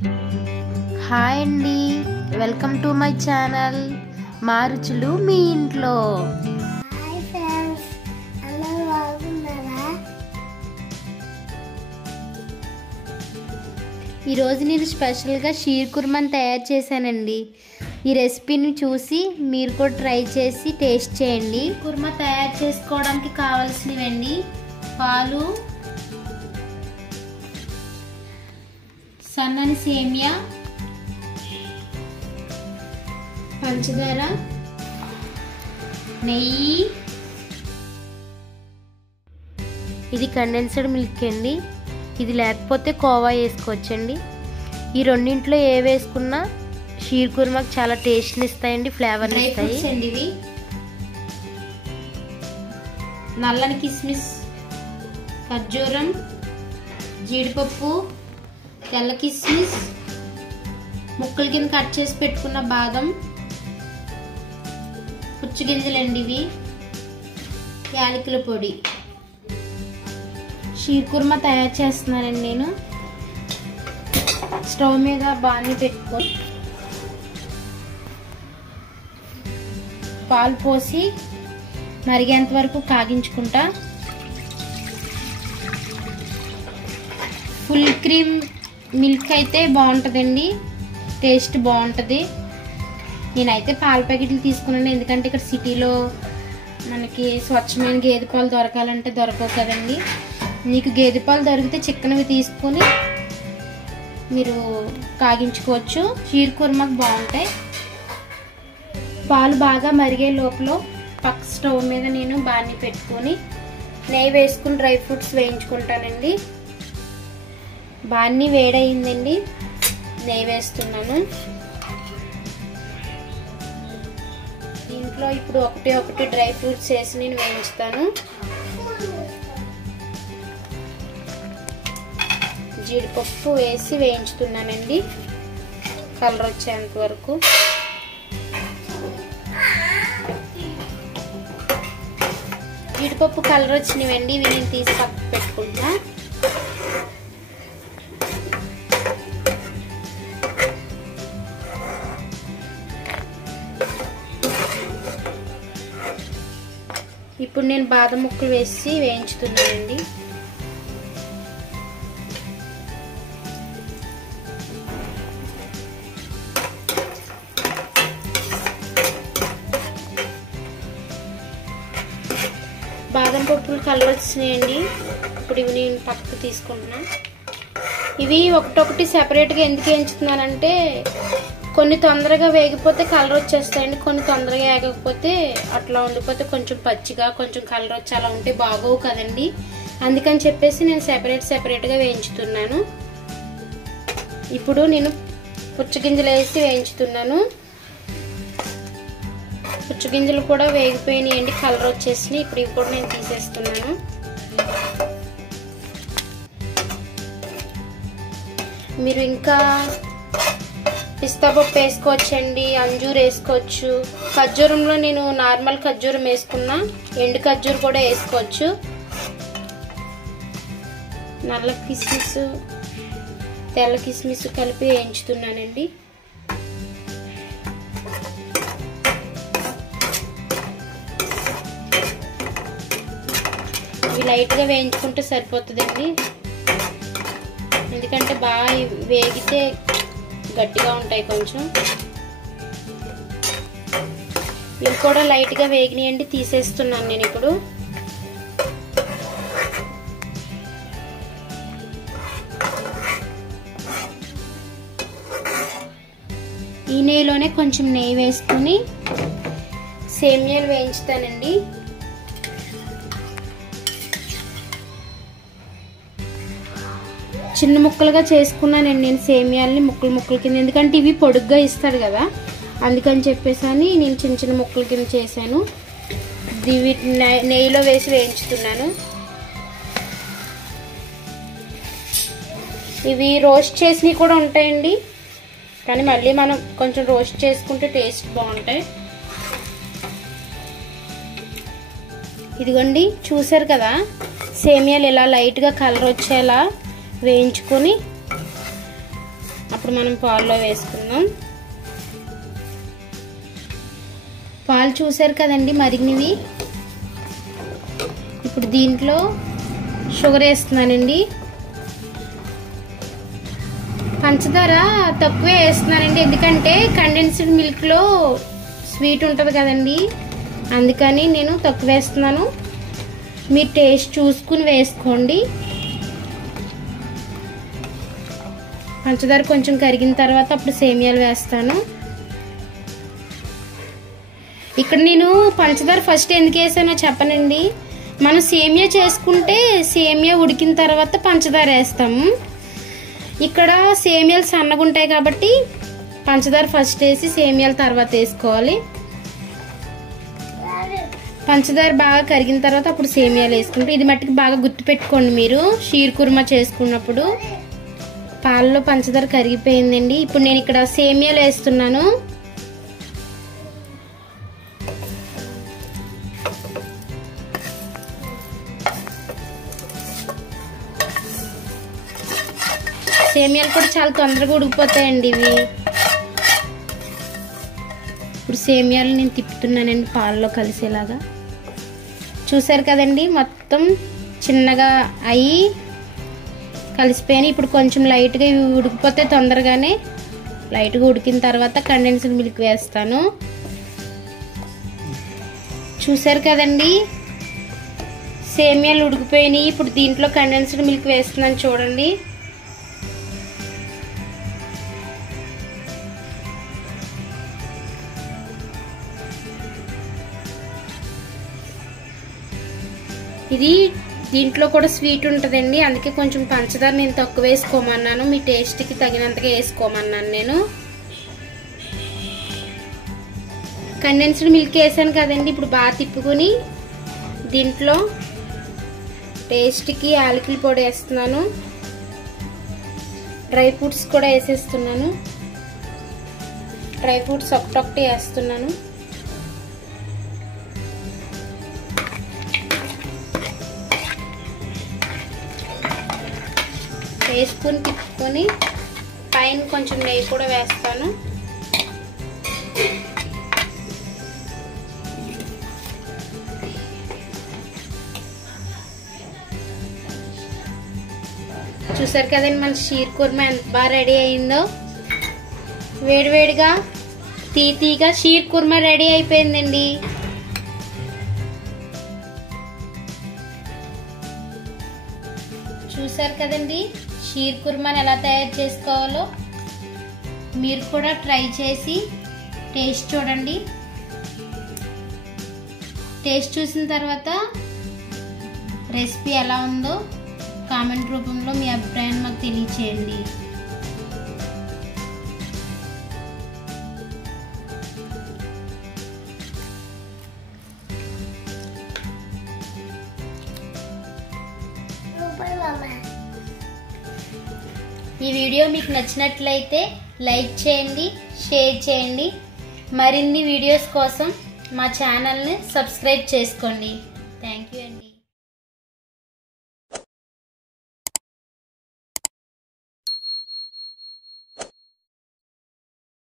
Hi అండి, welcome to my channel మా రుచులు మీ ఇంట్లో. హాయ్ ఫ్రెండ్స్, అందరూ బాగున్నారా? ఈరోజు నేను స్పెషల్గా షీర్ కుర్మాని తయారు చేశానండి. ఈ రెసిపీని చూసి మీరు కూడా ట్రై చేసి టేస్ట్ చేయండి. కుర్మా తయారు చేసుకోవడానికి కావాల్సినవండి: పాలు, సన్నని సేమియా, పంచదార, నెయ్యి, ఇది కండెన్స్డ్ మిల్క్ అండి. ఇది లేకపోతే కోవా వేసుకోవచ్చండి. ఈ రెండింట్లో ఏ వేసుకున్నా షీర్ కుర్మాకి చాలా టేస్ట్ని ఇస్తాయండి, ఫ్లేవర్ ఇస్తాయి అండి. ఇవి నల్లని కిస్మిస్, ఖర్జూరం, జీడిపప్పు, తెల్ల కిస్మిస్, ముక్కల కింద కట్ చేసి పెట్టుకున్న బాదం, పుచ్చగింజలండి. ఇవి యాలకుల పొడి. షీర్ కుర్మా తయారు చేస్తున్నానండి నేను. స్టవ్ మీద బాణీ పెట్టుకొని పాలు పోసి మరిగేంత వరకు కాగించుకుంటా. ఫుల్ క్రీమ్ మిల్క్ అయితే బాగుంటుందండి, టేస్ట్ బాగుంటుంది. నేనైతే పాల ప్యాకెట్లు తీసుకున్నాను, ఎందుకంటే ఇక్కడ సిటీలో మనకి స్వచ్ఛమైన గేదె పాలు దొరకాలంటే దొరకవు కదండి. మీకు గేదె పాలు దొరికితే చిక్కనవి తీసుకొని మీరు కాగించుకోవచ్చు. షీర్ కుర్మాకు బాగుంటాయి. పాలు బాగా మరిగే లోపల పక్క స్టవ్ మీద నేను బాణీ పెట్టుకొని నెయ్యి వేసుకుని డ్రై ఫ్రూట్స్ వేయించుకుంటానండి. బాణీ వేడయిందండి, నెయ్యి వేస్తున్నాను. దీంట్లో ఇప్పుడు ఒకటి డ్రై ఫ్రూట్స్ వేసి నేను వేయించుతాను. జీడిపప్పు వేసి వేయించుతున్నానండి కలర్ వచ్చేంత వరకు. జీడిపప్పు కలర్ వచ్చినవండి, ఇవి నేను తీసి పక్కకు పెట్టుకుంటా. ఇప్పుడు నేను బాదం ముక్కలు వేసి వేయించుతున్నానండి. బాదం పప్పులు కలర్ వచ్చినాయండి. ఇప్పుడు ఇవి నేను పక్కకు తీసుకుంటున్నా. ఇవి ఒకటొకటి సెపరేట్గా ఎందుకు వేయించుతున్నానంటే కొన్ని తొందరగా వేగిపోతే కలర్ వచ్చేస్తాయండి, కొన్ని తొందరగా వేగకపోతే అట్లా ఉండిపోతే కొంచెం పచ్చిగా కొంచెం కలర్ వచ్చి అలా ఉంటే బాగోవు కదండి. అందుకని చెప్పేసి నేను సెపరేట్గా వేయించుతున్నాను. ఇప్పుడు నేను పుచ్చగింజలు వేసి వేయించుతున్నాను. పుచ్చగింజలు కూడా వేగిపోయినాయండి, కలర్ వచ్చేసినాయి. ఇప్పుడు ఇవి కూడా నేను తీసేస్తున్నాను. మీరు ఇంకా పిస్తా పప్పు వేసుకోవచ్చండి, అంజూరు వేసుకోవచ్చు. ఖర్జూరంలో నేను నార్మల్ ఖర్జూరం వేసుకున్నా, ఎండు ఖర్జూరు కూడా వేసుకోవచ్చు. నల్ల కిస్మిస్, తెల్ల కిస్మిస్ కలిపి వేయించుతున్నానండి. ఇవి లైట్గా వేయించుకుంటే సరిపోతుందండి, ఎందుకంటే బాగా వేగితే గట్టిగా ఉంటాయి కొంచెం. ఇవి కూడా లైట్గా వేగినాయండి, తీసేస్తున్నాను నేను ఇప్పుడు. ఈ నెయ్యిలోనే కొంచెం నెయ్యి వేసుకుని సేమియాలు వేయించుతానండి. చిన్న ముక్కలుగా చేసుకున్నానండి నేను సేమియాలని, ముక్కలు కింద, ఎందుకంటే ఇవి పొడుగ్గా ఇస్తాడు కదా, అందుకని చెప్పేసి నేను చిన్న ముక్కల కింద చేశాను. ఇవి నెయ్యిలో వేసి వేయించుతున్నాను. ఇవి రోస్ట్ చేసినవి కూడా ఉంటాయండి, కానీ మళ్ళీ మనం కొంచెం రోస్ట్ చేసుకుంటే టేస్ట్ బాగుంటాయి. ఇదిగోండి, చూసారు కదా, సేమియాలు ఇలా లైట్గా కలర్ వచ్చేలా వేయించుకొని అప్పుడు మనం పాల్లో వేసుకుందాం. పాలు చూసారు కదండి మరిగినవి. ఇప్పుడు దీంట్లో షుగర్ వేస్తున్నానండి. పంచదార తక్కువే వేస్తున్నానండి, ఎందుకంటే కండెన్స్డ్ మిల్క్లో స్వీట్ ఉంటుంది కదండి, అందుకని నేను తక్కువ వేస్తున్నాను. మీరు టేస్ట్ చూసుకుని వేసుకోండి. పంచదార కొంచెం కరిగిన తర్వాత అప్పుడు సేమియాలు వేస్తాను. ఇక్కడ నేను పంచదార ఫస్ట్ ఎందుకు వేసానో చెప్పనండి. మనం సేమియా చేసుకుంటే సేమియా ఉడికిన తర్వాత పంచదార వేస్తాము. ఇక్కడ సేమియాలు సన్నగా ఉంటాయి కాబట్టి పంచదార ఫస్ట్ వేసి సేమియాలు తర్వాత వేసుకోవాలి. పంచదార బాగా కరిగిన తర్వాత అప్పుడు సేమియాలు వేసుకుంటే, ఇది మట్టికి బాగా గుర్తు పెట్టుకోండి మీరు షీర్ కుర్మా చేసుకున్నప్పుడు. పాలలో పంచదార కరిగిపోయిందండి. ఇప్పుడు నేను ఇక్కడ సేమియాలు వేస్తున్నాను. సేమియాలు కూడా చాలా తొందరగా ఉడికిపోతాయండి ఇవి. ఇప్పుడు సేమియాలు నేను తిప్పుతున్నానండి పాలలో కలిసేలాగా. చూసారు కదండి, మొత్తం చిన్నగా అయ్యి కలిసిపోయినాయి. ఇప్పుడు కొంచెం లైట్గా ఇవి ఉడికిపోతే తొందరగానే. లైట్గా ఉడికిన తర్వాత కండెన్స్డ్ మిల్క్ వేస్తాను. చూసారు కదండి, సేమియాలు ఉడికిపోయినాయి. ఇప్పుడు దీంట్లో కండెన్స్డ్ మిల్క్ వేస్తున్నాను చూడండి. ఇది దీంట్లో కూడా స్వీట్ ఉంటుందండి, అందుకే కొంచెం పంచదార నేను తక్కువ వేసుకోమన్నాను. మీ టేస్ట్కి తగినంతగా వేసుకోమన్నాను నేను. కండెన్స్డ్ మిల్క్ వేసాను కదండి, ఇప్పుడు బాగా తిప్పుకొని దీంట్లో టేస్ట్కి యాలకుల పొడి వేస్తున్నాను. డ్రై ఫ్రూట్స్ కూడా వేసేస్తున్నాను. డ్రై ఫ్రూట్స్ ఒకటొకటి వేస్తున్నాను. వేసుకొని తిప్పుకొని పైన కొంచెం నెయ్యి కూడా వేస్తాను. చూసారు కదండి మన షీర్ కుర్మా ఎంత బాగా రెడీ అయిందో. వేడివేడిగా తీగా షీర్ కుర్మా రెడీ అయిపోయిందండి. చూసారు కదండి షీర్ కుర్మాని ఎలా తయారు చేసుకోవాలో. మీరు కూడా ట్రై చేసి టేస్ట్ చూడండి. టేస్ట్ చూసిన తర్వాత రెసిపీ ఎలా ఉందో కామెంట్ రూపంలో మీ అభిప్రాయాన్ని మాకు తెలియచేయండి. ఈ వీడియో మీకు నచ్చినట్లయితే లైక్ చేయండి, షేర్ చేయండి. మరిన్ని వీడియోస్ కోసం మా ఛానల్ని సబ్స్క్రైబ్ చేసుకోండి.